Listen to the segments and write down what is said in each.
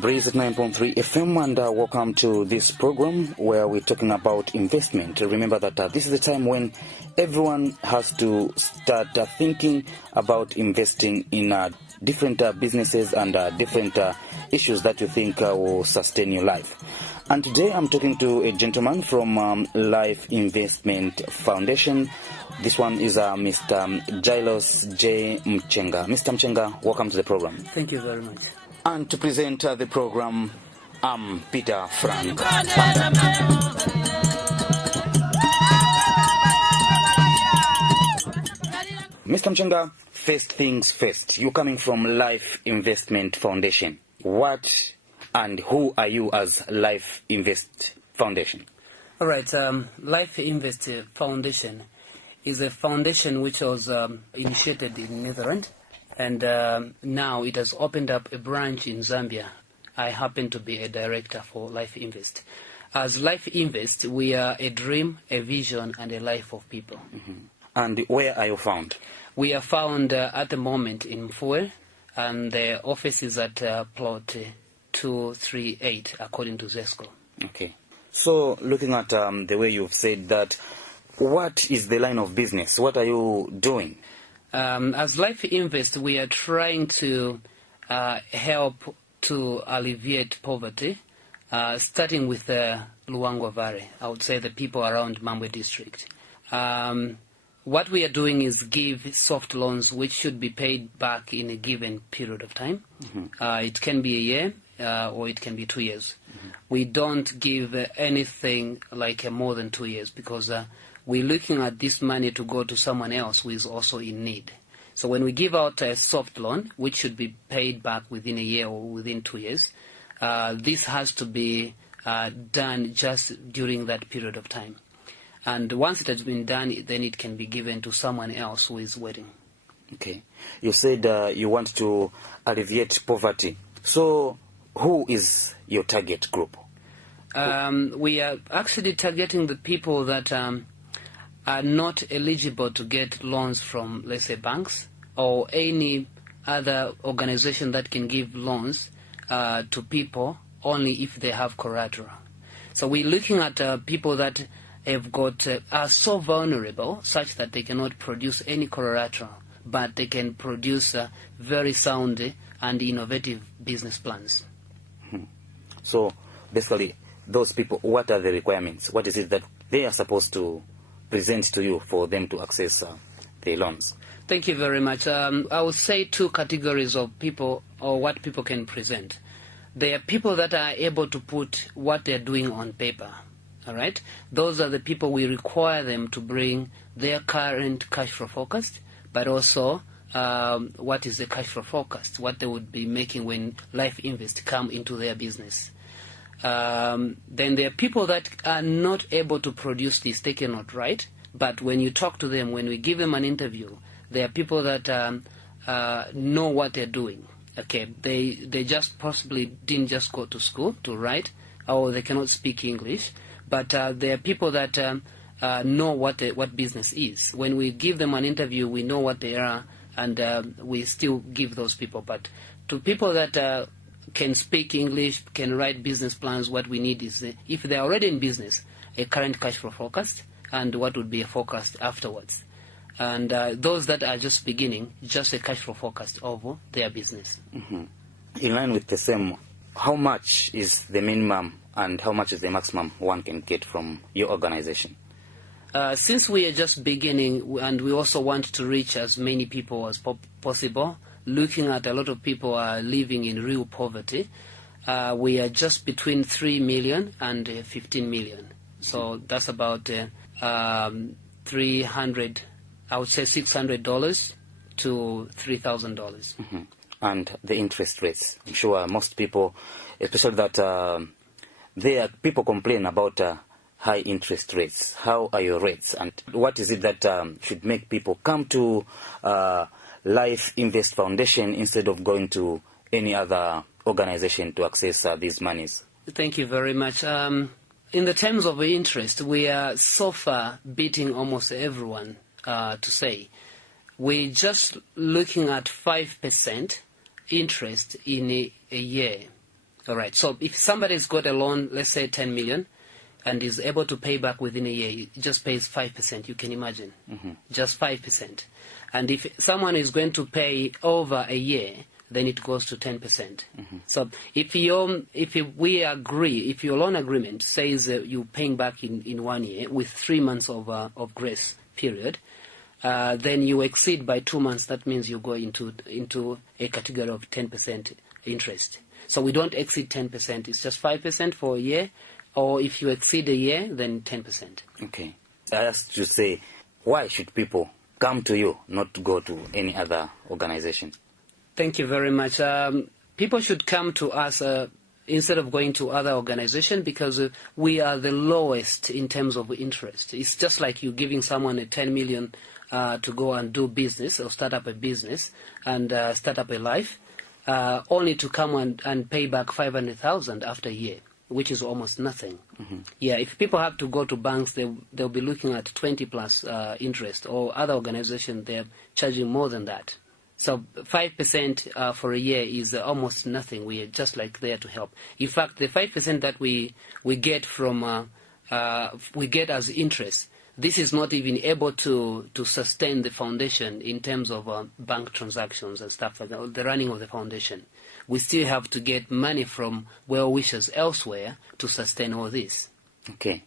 Breeze at 9.3 FM, and welcome to this program where we're talking about investment. Remember that this is the time when everyone has to start thinking about investing in different businesses and different issues that you think will sustain your life. And today I'm talking to a gentleman from Life Investment Foundation. This one is Mr. Jailous Mchenga. Mr. Mchenga, welcome to the program. Thank you very much. And to present the program, I'm Peter Frank. Mr. Mchenga, first things first. You're coming from Life Investment Foundation. What and who are you as Life Invest Foundation? All right. Life Invest Foundation is a foundation which was initiated in Netherlands. And now it has opened up a branch in Zambia. I happen to be a director for Life Invest. As Life Invest, we are a dream, a vision, and a life of people. Mm-hmm. And where are you found? We are found at the moment in Mfuwe, and the office is at plot 238, according to Zesco. Okay. So, looking at the way you've said that, what is the line of business? What are you doing? As Life Invest, we are trying to help to alleviate poverty, starting with the Luangwa Valley, I would say the people around Mambwe district. What we are doing is give soft loans which should be paid back in a given period of time. Mm-hmm. It can be a year or it can be 2 years. Mm-hmm. We don't give anything like more than 2 years because we're looking at this money to go to someone else who is also in need. So when we give out a soft loan, which should be paid back within a year or within 2 years, this has to be done just during that period of time. And once it has been done, then it can be given to someone else who is waiting. Okay. You said you want to alleviate poverty. So who is your target group? We are actually targeting the people that are not eligible to get loans from, let's say, banks or any other organization that can give loans to people only if they have collateral. So we're looking at people that have got are so vulnerable such that they cannot produce any collateral, but they can produce very sound and innovative business plans. So basically, those people, what are the requirements? What is it that they are supposed to present to you for them to access the loans? Thank you very much. I would say two categories of people or what people can present. There are people that are able to put what they're doing on paper. All right? Those are the people we require them to bring their current cash flow forecast, but also what is the cash flow forecast, what they would be making when Life Invest come into their business. Then there are people that are not able to produce this, they cannot write, but when you talk to them, when we give them an interview, there are people that know what they're doing. Okay, they just possibly didn't just go to school to write, or they cannot speak English, but there are people that know what business is. When we give them an interview, we know what they are, and we still give those people. But to people that can speak English, can write business plans, what we need is, if they're already in business, a current cash flow forecast, and what would be a forecast afterwards. And those that are just beginning, just a cash flow forecast of their business. Mm-hmm. In line with the same, how much is the minimum and how much is the maximum one can get from your organization? Since we are just beginning, and we also want to reach as many people as possible, looking at a lot of people are living in real poverty, we are just between 3 million and 15 million. So that's about 300, I would say $600 to $3,000. Mm-hmm. And the interest rates. I'm sure most people, especially that there are people complain about high interest rates. How are your rates? And what is it that should make people come to Life Invest Foundation instead of going to any other organization to access these monies? Thank you very much. In the terms of interest, we are so far beating almost everyone, to say. We're just looking at 5% interest in a year. All right. So if somebody's got a loan, let's say 10 million, and is able to pay back within a year, it just pays 5%. You can imagine, just 5%. And if someone is going to pay over a year, then it goes to 10%. So if we agree, if your loan agreement says you're paying back in 1 year with 3 months of grace period, then you exceed by 2 months. That means you go into a category of 10% interest. So we don't exceed 10%. It's just 5% for a year, or if you exceed a year, then 10%. Okay. I asked you to say, why should people come to you, not to go to any other organization? Thank you very much. People should come to us instead of going to other organizations, because we are the lowest in terms of interest. It's just like you giving someone a 10 million to go and do business or start up a business and start up a life, only to come and pay back 500,000 after a year, which is almost nothing. Yeah, if people have to go to banks, they'll be looking at 20 plus interest, or other organizations, they're charging more than that. So 5% for a year is almost nothing. We are just like there to help. In fact, the 5% that we get from we get as interest, this is not even able to sustain the foundation in terms of bank transactions and stuff like that, the running of the foundation. We still have to get money from well-wishers elsewhere to sustain all this. Okay.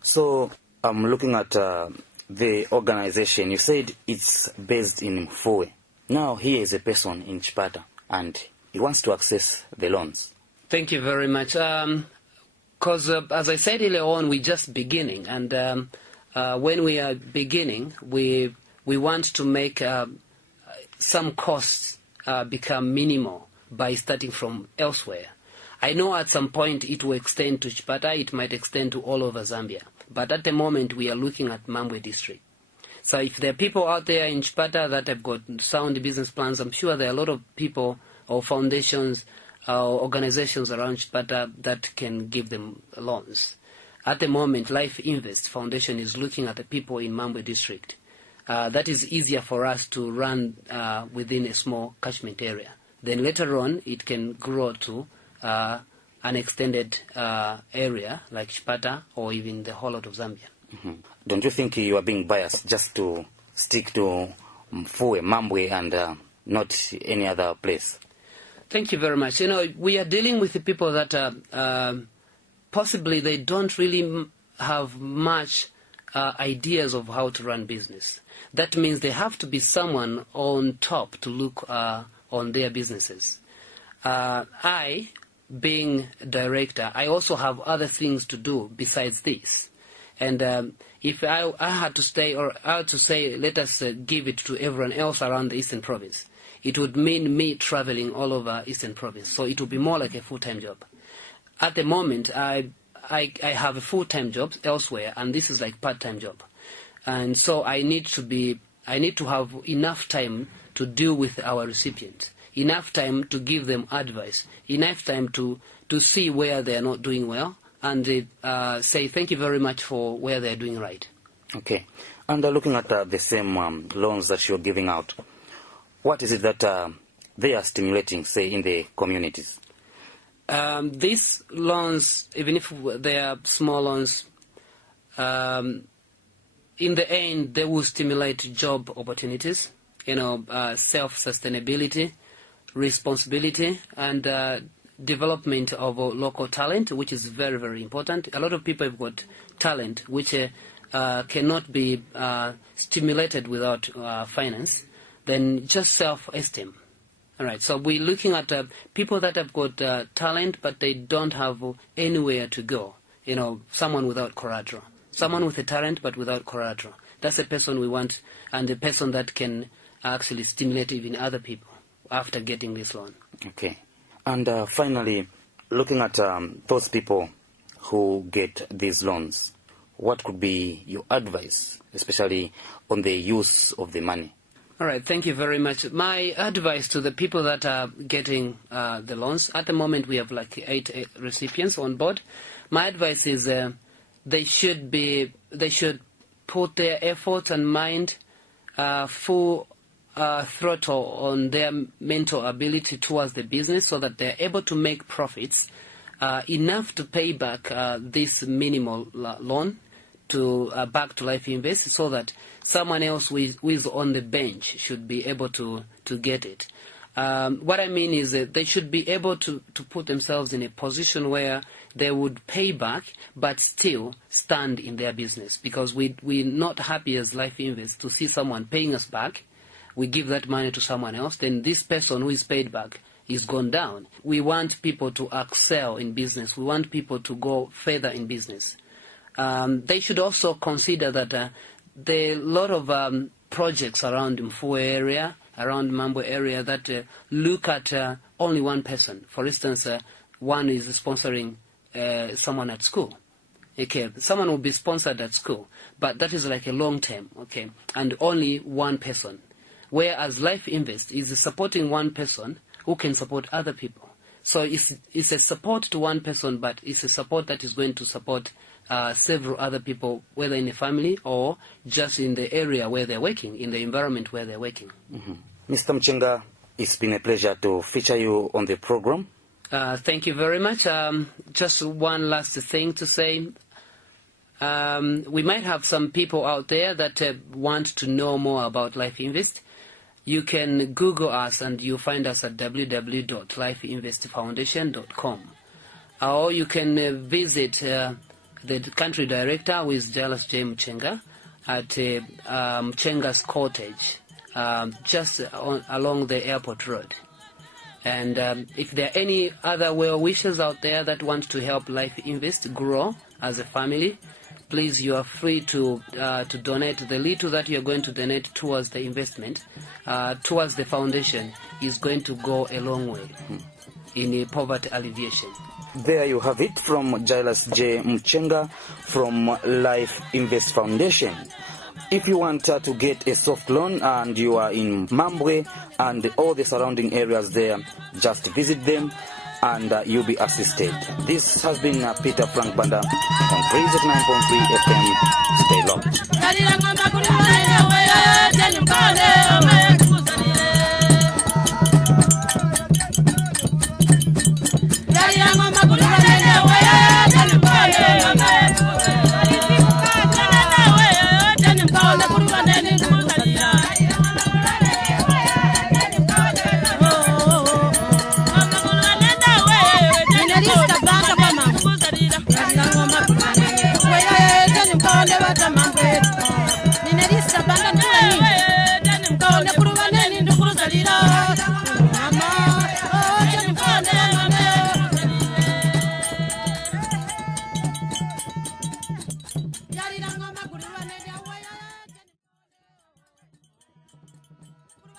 So I'm looking at the organization. You said it's based in Mfue. Now here is a person in Chipata and he wants to access the loans. Thank you very much. Because as I said earlier on, we're just beginning. And when we are beginning, we want to make some costs become minimal by starting from elsewhere. I know at some point it will extend to Chipata, it might extend to all over Zambia. But at the moment, we are looking at Mambwe district. So if there are people out there in Chipata that have got sound business plans, I'm sure there are a lot of people or foundations or organizations around Chipata that can give them loans. At the moment, Life Invest Foundation is looking at the people in Mambwe district. That is easier for us to run within a small catchment area. Then later on, it can grow to an extended area like Chipata or even the whole lot of Zambia. Don't you think you are being biased just to stick to Mfue, Mambwe, and not any other place? Thank you very much. You know, we are dealing with the people that possibly they don't really have much ideas of how to run business. That means they have to be someone on top to look on their businesses. I, being director, I also have other things to do besides this. And if I had to stay, or I had to say, let us give it to everyone else around the Eastern Province, it would mean me traveling all over Eastern Province. So it would be more like a full-time job. At the moment, I have a full-time job elsewhere, and this is like part-time job. And so I need to have enough time to deal with our recipients, enough time to give them advice, enough time to see where they are not doing well, and say thank you very much for where they are doing right. Okay. And looking at the same loans that you're giving out, what is it that they are stimulating, say, in the communities? These loans, even if they are small loans, in the end, they will stimulate job opportunities, self-sustainability, responsibility, and development of local talent, which is very, very important. A lot of people have got talent which cannot be stimulated without finance. Then just self-esteem. All right, so we're looking at people that have got talent, but they don't have anywhere to go. Someone without collateral. Someone with a talent, but without collateral. That's the person we want, and the person that can actually stimulate even other people after getting this loan. Okay. And finally, looking at those people who get these loans, what could be your advice, especially on the use of the money? All right, thank you very much. My advice to the people that are getting the loans, at the moment we have like 8 recipients on board. My advice is they should put their effort and mind full throttle on their mental ability towards the business so that they're able to make profits enough to pay back this minimal loan to back to Life Invest, so that someone else who is on the bench should be able to get it. What I mean is that they should be able to put themselves in a position where they would pay back but still stand in their business, because we're not happy as Life Invest to see someone paying us back. We give that money to someone else, then this person who is paid back is gone down. We want people to excel in business. We want people to go further in business. They should also consider that there are a lot of projects around Mfuwe area, around Mambo area, that look at only one person. For instance, one is sponsoring someone at school. Okay, someone will be sponsored at school, but that is like a long term, okay, and only one person. Whereas Life Invest is supporting one person who can support other people. So it's a support to one person, but it's a support that is going to support several other people, whether in a family or just in the area where they're working, in the environment where they're working. Mm-hmm. Mr. Mchenga, it's been a pleasure to feature you on the program. Thank you very much. Just one last thing to say. We might have some people out there that want to know more about Life Invest. You can Google us and you'll find us at www.lifeinvestfoundation.com. Or you can visit the country director, who is Jailous Mchenga, at Mchenga's cottage, just along the airport road. And if there are any other well-wishers out there that want to help Life Invest grow as a family, please, you are free to donate. The little that you are going to donate towards the investment, towards the foundation, is going to go a long way in poverty alleviation. There you have it from Jailous Mchenga from Life Invest Foundation. If you want to get a soft loan and you are in Mambwe and all the surrounding areas there, just visit them and you'll be assisted. This has been Peter Frank Banda on 309.3 FM. Stay locked. Nina